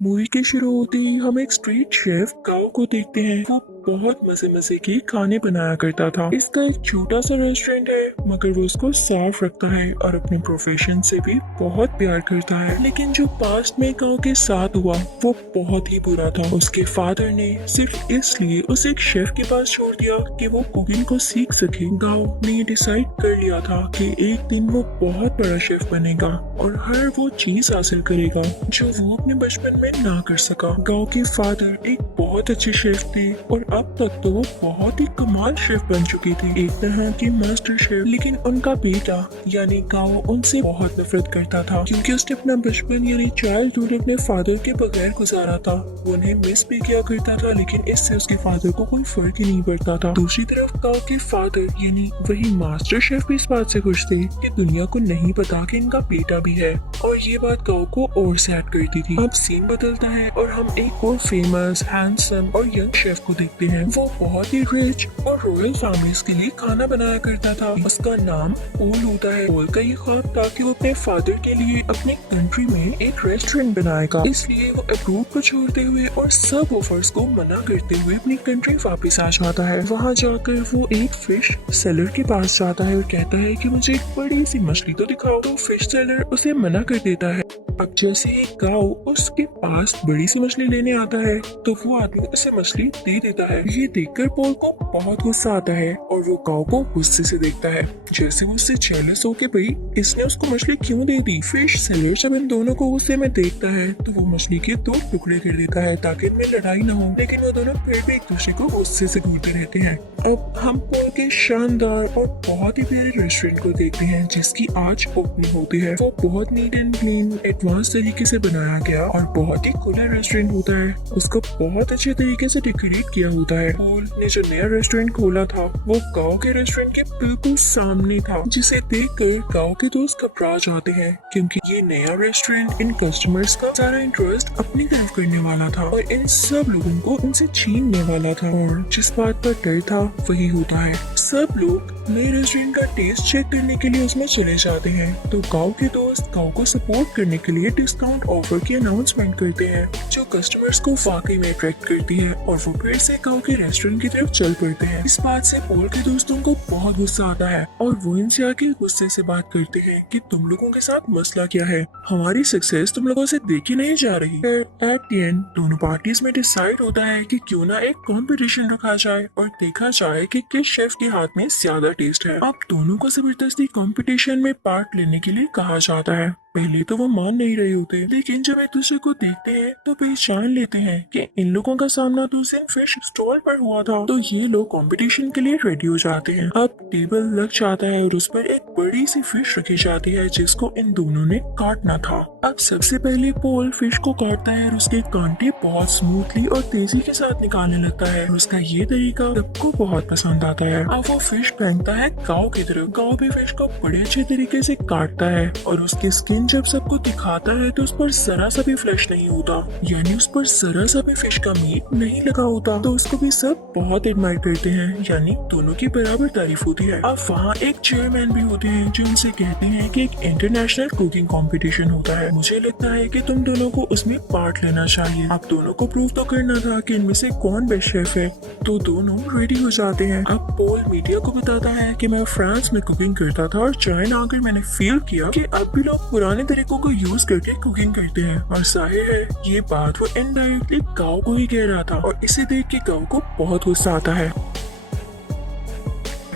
Movie के शुरू होते ही हम एक स्ट्रीट शेफ गाओ को देखते हैं। वो बहुत मजे मजे के खाने बनाया करता था। इसका एक छोटा सा रेस्टोरेंट है, मगर वो उसको साफ रखता है और अपने प्रोफेशन से भी बहुत प्यार करता है। लेकिन जो पास्ट में गाओ के साथ हुआ वो बहुत ही बुरा था। उसके फादर ने सिर्फ इसलिए उसे एक शेफ के पास छोड़ दिया कि वो कुकिंग को सीख सके। गाओ ने डिसाइड कर लिया था कि एक दिन वो बहुत बड़ा शेफ बनेगा और हर वो चीज हासिल करेगा जो वो अपने बचपन में ना कर सका। गांव के फादर एक बहुत अच्छे शेफ थे और अब तक तो वो बहुत ही कमाल शेफ बन चुके थे, एक तरह के मास्टर शेफ। लेकिन उनका बेटा यानी गांव उनसे बहुत नफरत करता था क्योंकि उसने अपना बचपन यानी चाइल्डहुड अपने फादर के बगैर गुजारा था। वो उन्हें मिस भी किया करता था, लेकिन इससे उसके फादर को कोई फर्क ही नहीं पड़ता था। दूसरी तरफ गांव के फादर यानी वही मास्टर शेफ भी इस बात से खुश थे कि दुनिया को नहीं पता कि इनका बेटा भी है, और ये बात गांव को और सैड करती थी। अब सीन बदलता है और हम एक और फेमस, हैंडसम और यंग शेफ को देखते हैं। वो बहुत ही रिच और रॉयल फैमिलीज के लिए खाना बनाया करता था। उसका नाम पोल होता है। पोल का ये ख्वाब था कि वो अपने फादर के लिए अपने कंट्री में एक रेस्टोरेंट बनाएगा, इसलिए वो अब्रूड को छोड़ते हुए और सब ऑफर्स को मना करते हुए अपनी कंट्री वापस आ जाता है। वहाँ जाकर वो एक फिश सेलर के पास जाता है और कहता है कि मुझे एक बड़ी सी मछली तो दिखाओ। तो फिश सेलर उसे मना कर देता है। अब जैसे ही गाओ उसके पास बड़ी सी मछली लेने आता है तो वो आदमी उसे मछली दे देता है। ये देखकर पोल को बहुत गुस्सा आता है और वो गाओ को गुस्से से देखता है, जैसे वो उससे जेलस हो के भाई इसने उसको मछली क्यों दे दी। फिश सेलर जब इन दोनों को गुस्से में देखता है तो वो मछली के 2 टुकड़े कर देता है ताकि इनमें लड़ाई न हो, लेकिन वो दोनों फिर भी एक दूसरे को गुस्से से घूरते रहते हैं। अब हम पोल के शानदार और बहुत ही प्यारे रेस्टोरेंट को देखते हैं जिसकी आज ओपनिंग होती है। वो बहुत नीट एंड क्लीन एडवांस तरीके से बनाया गया और बहुत ही खुला रेस्टोरेंट होता है। उसको बहुत अच्छे तरीके से डेकोरेट किया होता है। पोल ने जो नया रेस्टोरेंट खोला था वो गांव के रेस्टोरेंट के बिल्कुल सामने था, जिसे देखकर गांव के दोस्त घबरा जाते हैं क्योंकि ये नया रेस्टोरेंट इन कस्टमर्स का सारा इंटरेस्ट अपनी तरफ करने वाला था और इन सब लोगों को उनसे छीनने वाला था। और जिस बात पर डर था वही होता है। सब लोग नए रेस्टोरेंट का टेस्ट चेक करने के लिए उसमें चले जाते हैं तो गांव के दोस्त गांव को सपोर्ट करने के लिए डिस्काउंट ऑफर की अनाउंसमेंट करते हैं जो कस्टमर्स को वाकई में अट्रैक्ट करती है और वो फिर से गांव के रेस्टोरेंट की तरफ चल पड़ते हैं। इस बात से पोल के दोस्तों को बहुत गुस्सा आता है और वो इनसे आके गुस्से से बात करते हैं कि तुम लोगों के साथ मसला क्या है, हमारी सक्सेस तुम लोगों से देखी नहीं जा रही। एट द एंड दोनों पार्टीज में डिसाइड होता है कि क्यों ना एक कंपटीशन रखा जाए और देखा जाए कि किस शेफ के हाथ में ज्यादा टेस्ट है। अब दोनों को जबरदस्ती कंपटीशन में पार्ट लेने के लिए कहा जाता है। पहले तो वो मान नहीं रहे होते, लेकिन जब एक दूसरे को देखते हैं तो पहचान लेते हैं कि इन लोगों का सामना तो उस दिन फिश स्टॉल पर हुआ था, तो ये लोग कंपटीशन के लिए रेडी हो जाते हैं। अब टेबल लग जाता है और उस पर एक बड़ी सी फिश रखी जाती है जिसको इन दोनों ने काटना था। अब सबसे पहले पोल फिश को काटता है और उसके कांटे बहुत स्मूथली और तेजी के साथ निकालने लगता है और उसका ये तरीका सबको बहुत पसंद आता है। अब वो फिश फेंकता है गाँव की तरफ। गाँव भी फिश को बड़े अच्छे तरीके से काटता है और उसकी स्किन जब सबको दिखाता है तो उस पर जरा सा भी फ्लैश नहीं होता, यानी उस पर जरा सा भी फिश का मीट नहीं लगा होता, तो उसको भी सब बहुत एडमायर करते हैं, यानी दोनों की बराबर तारीफ होती है। अब वहाँ एक चेयरमैन भी होते हैं जो उनसे कहते हैं कि एक इंटरनेशनल कुकिंग कंपटीशन होता है, मुझे लगता है कि तुम दोनों को उसमें पार्ट लेना चाहिए। अब दोनों को प्रूव तो करना था कि इनमें से कौन बेस्ट शेफ है, तो दोनों रेडी हो जाते हैं। अब पोल मीडिया को बताता है कि मैं फ्रांस में कुकिंग करता था और चाइना आकर मैंने फील किया कि अब भी लोग पुराने तरीकों को यूज करके कुकिंग करते हैं, और जाहिर है ये बात वो इनडायरेक्टली गाँव को ही कह रहा था और इसे देख के गाँव को बहुत गुस्सा आता है।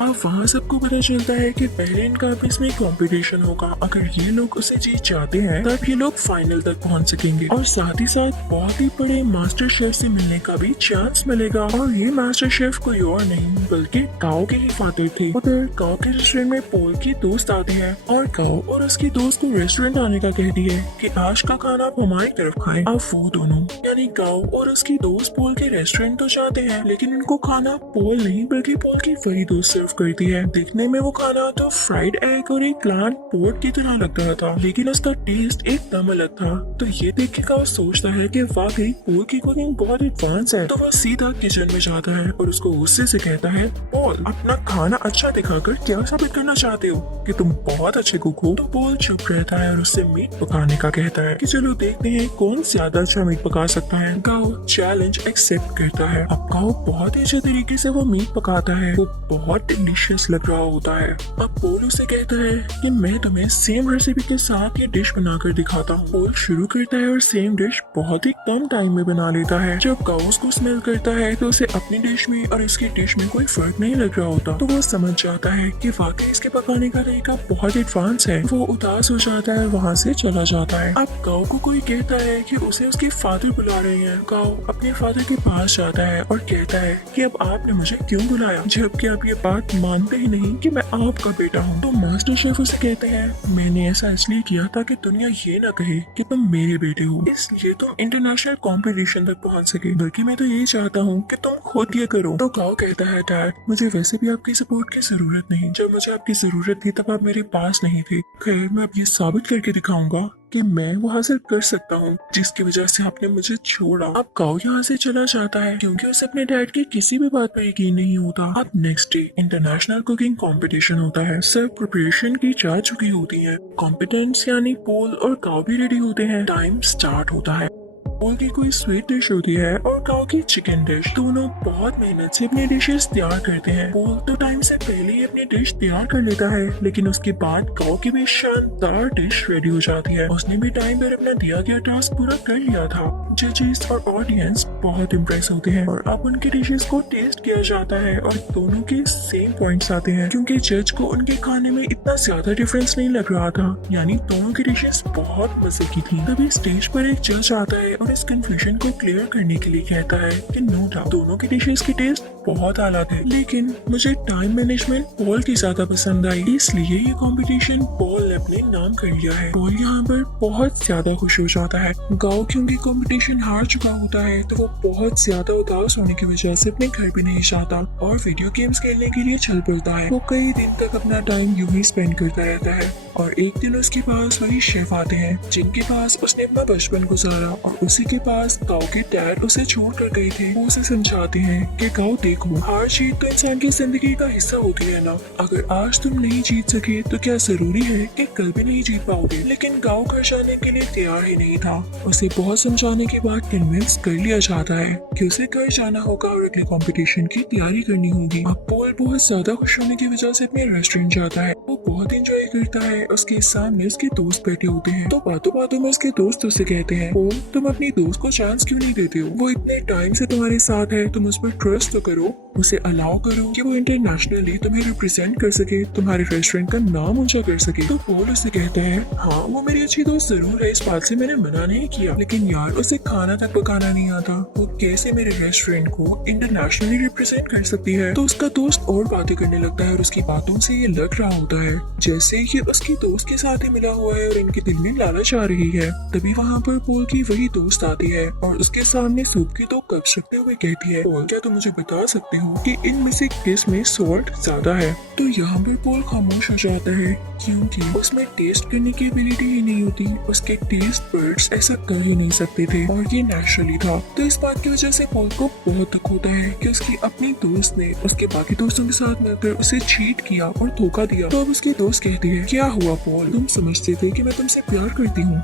अब वहाँ सबको पता चलता है कि पहले इनका आपस में कंपटीशन होगा। अगर ये लोग उसे जीत जाते हैं तब ये लोग फाइनल तक पहुँच सकेंगे और साथ ही साथ बहुत ही बड़े मास्टर शेफ से मिलने का भी चांस मिलेगा। और ये मास्टर शेफ कोई और नहीं बल्कि गाँव के ही फादर थे। उधर गाँव के रेस्टोरेंट में पोल की दोस्त आते हैं और गाँव और उसकी दोस्त को रेस्टोरेंट आने का कहती है कि आज का खाना आप हमारी तरफ खाएं। अब वो दोनों यानी गाँव और उसकी दोस्त पोल के रेस्टोरेंट तो जाते हैं, लेकिन उनको खाना पोल नहीं बल्कि पोल की वही दोस्त सर्व करती है। देखने में वो खाना तो फ्राइड एग और एक प्लांट पोर्ट की तरह लग रहा था, लेकिन उसका टेस्ट एकदम अलग था। तो ये देख के काओ सोचता है कि वाकई पोल की कुकिंग बहुत एडवांस है। तो वो सीधा किचन में जाता है और उसको गुस्से से कहता है, पोल अपना खाना अच्छा दिखाकर क्या साबित करना चाहते हो कि तुम बहुत अच्छे कुक हो? तो पोल चुप रहता है और उससे मीट पकाने का कहता है कि चलो देखते हैं कौन ज्यादा अच्छा मीट पका सकता है। काओ चैलेंज एक्सेप्ट करता है। अब काओ बहुत ही अच्छे तरीके से वो मीट पकाता है, वो बहुत डिलीशियस लग रहा होता है। अब पोल उसे कहता है कि मैं तुम्हें सेम रेसिपी के साथ ये डिश बनाकर दिखाता हूँ। पोल शुरू करता है और सेम डिश बहुत ही कम टाइम में बना लेता है। जब काओ उसको स्मेल करता है तो उसे अपनी डिश में और इसकी डिश में कोई फर्क नहीं लग रहा होता। तो वो समझ जाता है कि वाकई इसके पकाने का तरीका बहुत एडवांस है। वो उदास हो जाता है, वहाँ से चला जाता है। अब काओ को कोई कहता है कि उसे उसके फादर बुला रहे हैं। काओ अपने फादर के पास जाता है और कहता है कि अब आपने मुझे क्यों बुलाया, जबकि आप ये बात मानते ही नहीं कि मैं आपका बेटा हूँ। तो मास्टर शेफ उसे कहते हैं, मैंने ऐसा इसलिए किया ताकि दुनिया ये ना कहे कि तुम मेरे बेटे हो, इसलिए तुम इंटरनेशनल कंपटीशन तक पहुँच सके, बल्कि मैं तो यही चाहता हूँ कि तुम खुद ये करो। तो काओ कहता है, डैड मुझे वैसे भी आपकी सपोर्ट की जरूरत नहीं, जब मुझे आपकी जरूरत थी तब आप मेरे पास नहीं थे। खैर मैं अब ये साबित करके दिखाऊंगा कि मैं वो हासिल कर सकता हूँ जिसकी वजह से आपने मुझे छोड़ा। अब काओ यहाँ से चला जाता है क्योंकि उसे अपने डैड की किसी भी बात पर यकीन नहीं होता। अब next day international cooking competition होता है। सब प्रिपरेशन की जा चुकी होती है। कॉम्पिटेंट्स यानी पोल और काओ भी रेडी होते हैं। टाइम स्टार्ट होता है। पोल की कोई स्वीट डिश होती है और काओ की चिकन डिश। दोनों बहुत मेहनत से अपनी डिशेस तैयार करते हैं। पोल तो टाइम से पहले ही अपनी डिश तैयार कर लेता है, लेकिन उसके बाद काओ की भी शानदार डिश रेडी हो जाती है। उसने भी टाइम पर अपना दिया गया टास्क पूरा कर लिया था। जजेस और ऑडियंस बहुत इम्प्रेस होते हैं और अब उनकी डिशेस को टेस्ट किया जाता है और दोनों के सेम पॉइंट्स आते हैं क्योंकि जज को उनके खाने में इतना ज्यादा डिफरेंस नहीं लग रहा था, यानी दोनों की डिशेस बहुत मजे की थी। तभी स्टेज पर एक जज आता है और इस कंफ्यूजन को क्लियर करने के लिए कहता है कि नो डाउट दोनों की डिशेस की टेस्ट बहुत अलग है, लेकिन मुझे टाइम मैनेजमेंट पॉल की ज्यादा पसंद आई, इसलिए ये कंपटीशन पॉल ने अपने नाम कर लिया है। पॉल यहाँ पर बहुत ज्यादा खुश हो जाता है। गाओ क्योंकि कंपटीशन हार चुका होता है तो वो बहुत ज्यादा उदास होने की वजह से अपने घर भी नहीं जाता और वीडियो गेम्स खेलने के लिए चल पड़ता है। वो कई दिन तक अपना टाइम यूं ही स्पेंड करता रहता है और एक दिन उसके पास वही शेफ आते हैं जिनके पास उसने अपना बचपन गुजारा और उसी के पास गाओ के डैड उसे छोड़ कर गए थे। वो उसे समझाते हैं कि गाओ देखो, हार जीत तो इंसान की जिंदगी का हिस्सा होती है ना। अगर आज तुम नहीं जीत सके तो क्या जरूरी है कि कल भी नहीं जीत पाओगे। लेकिन गाओ घर जाने के लिए तैयार ही नहीं था। उसे बहुत समझाने के बाद कन्विंस कर लिया जाता है कि उसे घर जाना होगा और अगले कंपटीशन की तैयारी करनी होगी। अब पॉल बहुत ज्यादा खुश होने की वजह से अपने रेस्टोरेंट जाता है। वो बहुत एंजॉय करता है। उसके सामने उसके दोस्त बैठे होते हैं तो बातों बातों में उसके दोस्त उसे कहते हैं, पॉल तुम अपनी दोस्त को चांस क्यों नहीं देते हो? वो इतने टाइम से तुम्हारे साथ है, तुम उस पर ट्रस्ट तो करो, उसे अलाउ करो कि वो इंटरनेशनली तुम्हें रिप्रेजेंट कर सके, तुम्हारे रेस्टोरेंट का नाम ऊंचा कर सके। तो पॉल उसे कहते हैं, हाँ वो मेरी अच्छी दोस्त जरूर है, इस बात से मैंने मना नहीं किया, लेकिन यार उसे खाना तक पकाना नहीं आता, वो कैसे मेरे रेस्टोरेंट को इंटरनेशनली रिप्रेजेंट कर सकती है। तो उसका दोस्त और बातें करने लगता है और उसकी बातों से ये लग रहा होता है जैसे ये उसकी दोस्त के साथ ही मिला हुआ है और इनके दिल में लालच आ रही है। तभी वहाँ पर पॉल की वही दोस्त आती है और उसके सामने सूप की 2 कप्स रखते हुए कहती है, पॉल क्या तुम मुझे बता सकते हो कि इनमें से किस में सॉल्ट ज्यादा है? तो यहाँ पर पॉल खामोश हो जाता है क्योंकि उसमें टेस्ट करने की एबिलिटी ही नहीं होती। उसके टेस्ट बर्ड्स ऐसा कर ही नहीं सकते थे और ये नेचुरली था। तो इस बात की वजह से पॉल को बहुत दुख होता है कि उसकी अपनी दोस्त ने उसके बाकी दोस्तों के साथ मिलकर उसे चीट किया और धोखा दिया। तो अब उसकी दोस्त कहती है, क्या हुआ पॉल, तुम समझते थे कि मैं तुमसे प्यार करती हूँ?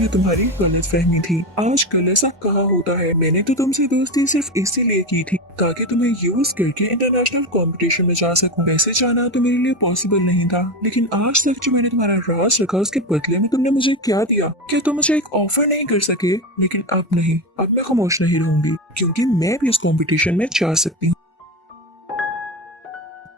ये तुम्हारी गलत फहमी थी। आजकल ऐसा कहाँ होता है। मैंने तो तुमसे दोस्ती सिर्फ इसीलिए की थी ताकि तुम्हें यूज करके इंटरनेशनल कंपटीशन में जा सकूं। वैसे जाना तो मेरे लिए पॉसिबल नहीं था, लेकिन आज तक जो मैंने तुम्हारा राज रखा उसके बदले में तुमने मुझे क्या दिया? क्या तुम मुझे एक ऑफर नहीं कर सके? लेकिन अब नहीं, अब मैं खामोश नहीं रहूंगी क्योंकि मैं भी उस कंपटीशन में जा सकती हूँ।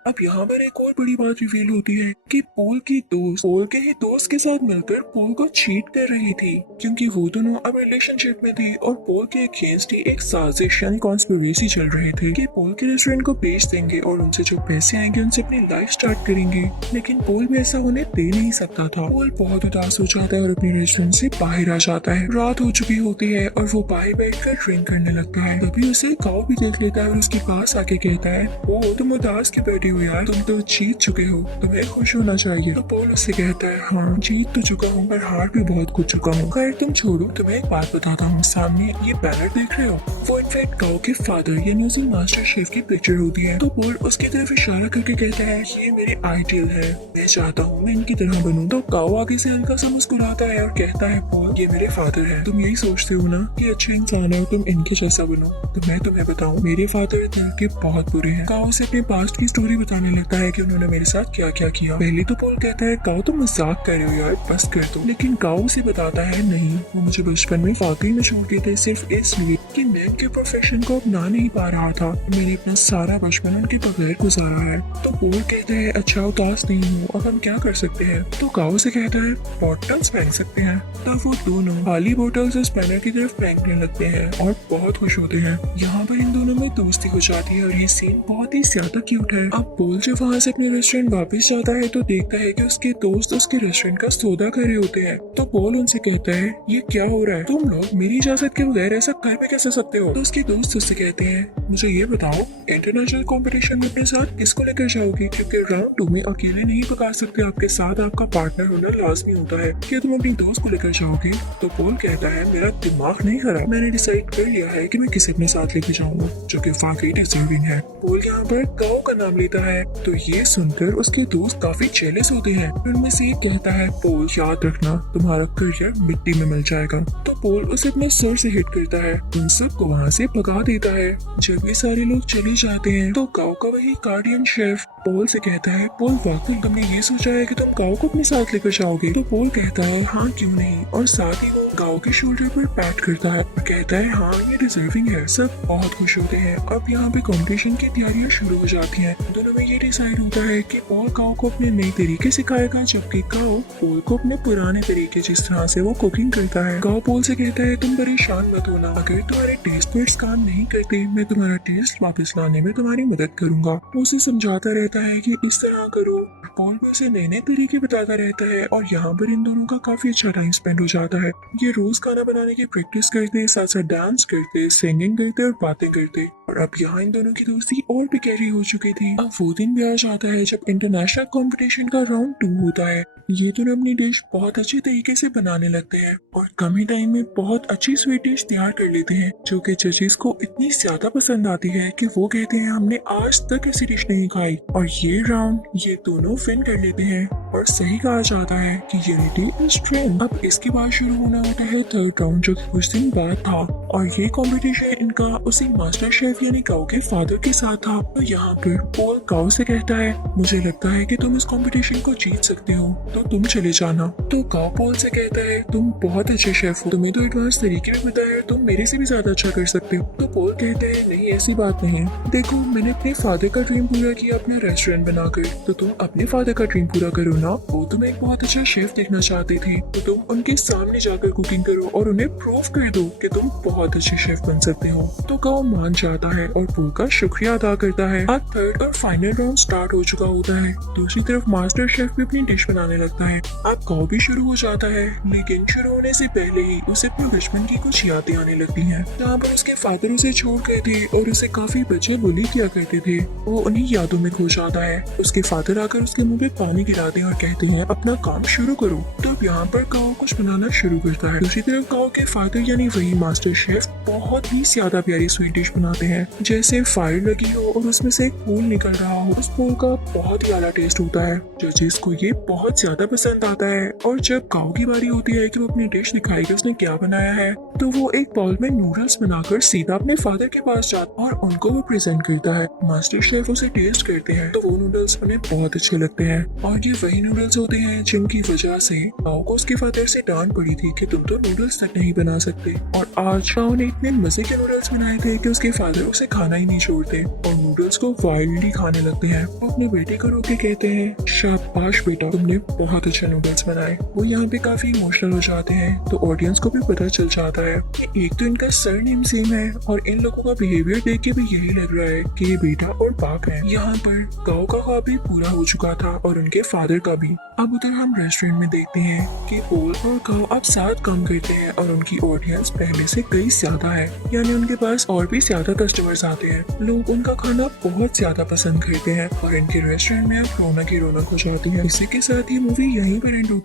अब यहाँ पर एक और बड़ी बात रिवील होती है कि पॉल की दोस्त पॉल के ही दोस्त के साथ मिलकर पॉल को चीट कर रही थी क्योंकि वो दोनों अब रिलेशनशिप में थी और पॉल के अगेंस्ट ही एक साजिश यानी कॉन्स्पिरेसी चल रहे थे कि पॉल के रेस्टोरेंट को बेच देंगे और उनसे जो पैसे आएंगे उनसे अपनी लाइफ स्टार्ट करेंगे। लेकिन पॉल भी ऐसा होने दे नहीं सकता था। पॉल बहुत उदास हो जाता है और अपने रेस्टोरेंट से बाहर आ जाता है। रात हो चुकी होती है और वो बाहर बैठकर ड्रिंक करने लगता है। तभी उसे गाओ भी देख लेता है और उसके पास आके कहता है, ओ तुम उदास क्यों बैठी हो यार, तुम तो जीत चुके हो, तुम्हें खुश होना चाहिए। तो पॉल उससे कहता है हाँ जीत तो चुका हूँ पर हार भी बहुत कुछ चुका हूँ। खैर तुम छोड़ो, तुम्हें एक बात बताता हूँ, सामने ये बैनर देख रहे हो, वो इनफैक्ट काओ के फादर यानी उसी मास्टर शेफ की पिक्चर होती है। तो पॉल उसकी तरफ इशारा करके कहता है ये मेरे आइडियल है, मैं चाहता हूँ मैं इनकी तरह बनूं। तो काओ आगे से हल्का सा मुस्कुराता है और कहता है पॉल ये मेरे फादर है, तुम यही सोचते हो ना कि अच्छे इंसान है और तुम इनके जैसा बनो, तो मैं तुम्हें बताऊं मेरे फादर दिल के बहुत बुरे हैं। काओ से अपने पास्ट की स्टोरी बताने लगता है कि उन्होंने मेरे साथ क्या क्या किया। पहले तो पॉल कहता है काओ तुम मजाक कर रहे हो यार, बस कर दो। लेकिन काओ उसे बताता है नहीं, वो मुझे बचपन में वाकई में छोड़ गए थे सिर्फ इसलिए कि मैं उनके प्रोफेशन को अपना नहीं पा रहा था। मैंने अपना सारा बचपन उनके बगैर गुजारा है। तो पॉल कहता है अच्छा उदास नहीं हूँ, अब हम क्या कर सकते हैं। तो काओ से कहता है बॉटल्स फेंक सकते हैं। तब वो दोनों खाली बोतल्स उस बैनर की तरफ फेंकने लगते हैं और बहुत खुश होते हैं। यहाँ पर इन दोनों में दोस्ती हो जाती है और ये सीन बहुत ही ज्यादा क्यूट है। अब पॉल जब वहाँ से अपने रेस्टोरेंट वापस जाता है तो देखता है कि उसके दोस्त उसके रेस्टोरेंट का सौदा कर रहे होते हैं। तो पॉल उनसे कहता है ये क्या हो रहा है, तुम लोग मेरी इजाजत के बगैर ऐसा घर पे कैसे सकते हो। तो उसके दोस्त उससे कहते हैं मुझे ये बताओ इंटरनेशनल कंपटीशन में अपने साथ किसको लेकर जाओगी, क्योंकि राउंड 2 में अकेले नहीं पका सकते, आपके साथ आपका पार्टनर होना लाजमी होता है। क्या तुम अपनी दोस्त को लेकर जाओगे। तो पॉल कहता है मेरा दिमाग नहीं खराब, मैंने डिसाइड कर लिया है कि मैं किसे अपने साथ लेके जाऊंगा जो कि वाकई डिजर्विंग है। पॉल यहाँ पर काओ का नाम लेता है। तो ये सुनकर उसके दोस्त काफी जेलस होते हैं। उनमें से एक कहता है पॉल याद रखना तुम्हारा करियर मिट्टी में मिल जाएगा। तो पॉल उसे अपने सर से हिट करता है, उन सबको वहाँ से भगा देता है। जब ये सारे लोग चले जाते हैं तो काओ का वही गार्डियन शेफ पॉल से कहता है पॉल वाकई तुमने ये सोचा है कि तुम काओ को अपने साथ लेकर जाओगे। तो पॉल कहता है हाँ क्यों नहीं, और साथ ही वो काओ के शोल्डर पर पैट करता है और कहता है हाँ ये डिजर्विंग है। सब बहुत खुश होते हैं। अब यहाँ पे कॉम्पिटिशन की तैयारियां शुरू हो जाती हैं। दोनों में ये डिसाइड होता है कि पॉल काओ को अपने नए तरीके सिखाएगा जबकि काओ पॉल को अपने पुराने तरीके जिस तरह से वो कुकिंग करता है। काओ पॉल से कहता है तुम परेशान मत होना, अगर तुम्हारे टेस्ट बड्स काम नहीं करते मैं तुम्हारा टेस्ट वापस लाने में तुम्हारी मदद करूंगा। वो उसे समझाता रहता है कि इस तरह करो। पॉल को उसे नए नए तरीके बताता रहता है और यहाँ पर इन दोनों का काफी अच्छा टाइम स्पेंड हो जाता है। ये रोज खाना बनाने की प्रैक्टिस करते, साथ साथ डांस करते, सिंगिंग करते और बातें करते। और अब यहाँ इन दोनों की दोस्ती और भी गहरी हो चुकी थी। अब वो दिन भी आ जाता है जब इंटरनेशनल कंपटीशन का राउंड 2 होता है। ये दोनों अपनी डिश बहुत अच्छे तरीके से बनाने लगते हैं और कम ही टाइम में बहुत अच्छी स्वीट डिश तैयार कर लेते हैं जो कि जजेस को इतनी ज्यादा पसंद आती है कि वो कहते हैं हमने आज तक ऐसी डिश नहीं खाई। और ये राउंड ये दोनों विन कर लेते हैं और सही कहा जाता है कि यूनिटी इज स्ट्रेंथ। अब इसके बाद शुरू होना होता है थर्ड राउंड जो कि कुछ दिन बाद था और ये कंपटीशन इनका उसी मास्टर शेफ यानी काओ के फादर के साथ था। तो यहाँ पर पॉल काओ से कहता है मुझे लगता है कि तुम इस कंपटीशन को जीत सकते हो तो तुम चले जाना। तो काओ पॉल से कहता है तुम बहुत अच्छे शेफ हो, तुम्हें तो एडवांस तरीके में पता है, तुम मेरे से भी ज्यादा अच्छा कर सकते हो। तो पॉल कहते हैं नहीं ऐसी बात नहीं है, देखो मैंने अपने फादर का ड्रीम पूरा किया अपना रेस्टोरेंट बनाकर, तो तुम अपने फादर का ड्रीम पूरा करो ना। वो तुम्हें एक बहुत अच्छा शेफ देखना चाहते थे तो तुम उनके सामने जाकर कुकिंग करो और उन्हें प्रूव कर दो कि तुम बहुत अच्छे शेफ बन सकते हो। तो काओ मान जाता है और पॉल का शुक्रिया अदा करता है। अब थर्ड और फाइनल राउंड स्टार्ट हो चुका होता है। दूसरी तरफ मास्टर शेफ भी अपनी डिश बनाने लगता है। अब काओ भी शुरू हो जाता है लेकिन शुरू होने से पहले ही उसे अपने बचपन की कुछ यादें आने लगती हैं जहाँ पर उसके फादर उसे छोड़ गए थे और उसे काफी बच्चे बुली किया करते थे। वो उन्हीं यादों में खो जाता है। उसके फादर आकर उसके मुंह पे पानी गिराते हैं और कहते हैं अपना काम शुरू करो। तो अब यहाँ पर काओ कुछ बनाना शुरू करता है। दूसरी तरफ काओ के फादर यानी वही मास्टर शेफ बहुत ही ज्यादा प्यारी स्वीट डिश बनाते हैं, जैसे फायर लगी हो और उसमें से एक फूल निकल रहा हो। उस फूल का बहुत ही आला टेस्ट होता है, जजेस को ये बहुत ज्यादा पसंद आता है। और जब काओ की बारी होती है कि वो अपनी डिश दिखाएगी उसने क्या बनाया है, तो वो एक बाउल में नूडल्स बनाकर सीधा अपने फादर के पास जाता और उनको वो प्रेजेंट करता है। मास्टर शेफ उसे टेस्ट करते हैं तो वो नूडल्स उन्हें बहुत अच्छे लगते हैं और ये वही नूडल्स होते हैं जिनकी वजह से काओ को उसके फादर से डांट पड़ी थी कि तुम तो नूडल्स तक नहीं बना सकते। और आज काओ ने इतने मजे के नूडल्स बनाए थे कि उसके फादर उसे खाना ही नहीं छोड़ते और नूडल्स को वाइल्डली खाने लगते हैं। वो अपने बेटे को रोक के कहते हैं शाबाश बेटा तुमने बहुत अच्छे नूडल्स बनाए। वो यहाँ पे काफी इमोशनल हो जाते हैं तो ऑडियंस को भी पता चल जाता है कि एक तो इनका सरनेम सेम है और इन लोगों का बिहेवियर देख के भी यही लग रहा है कि ये बेटा और बाप है। यहाँ पर काओ का ख्वाब भी पूरा हो चुका था और उनके फादर का भी। अब उधर हम रेस्टोरेंट में देखते हैं कि ओल और काव अब साथ काम करते हैं और उनकी ऑडियंस पहले से कई ज्यादा है, यानी उनके पास और भी ज्यादा कस्टमर्स आते हैं। लोग उनका खाना बहुत ज्यादा पसंद करते हैं और इनके रेस्टोरेंट में अब रौनक ही रौनक हो जाती है। इसी के साथ ही मूवी यहीं पर एंड होती है।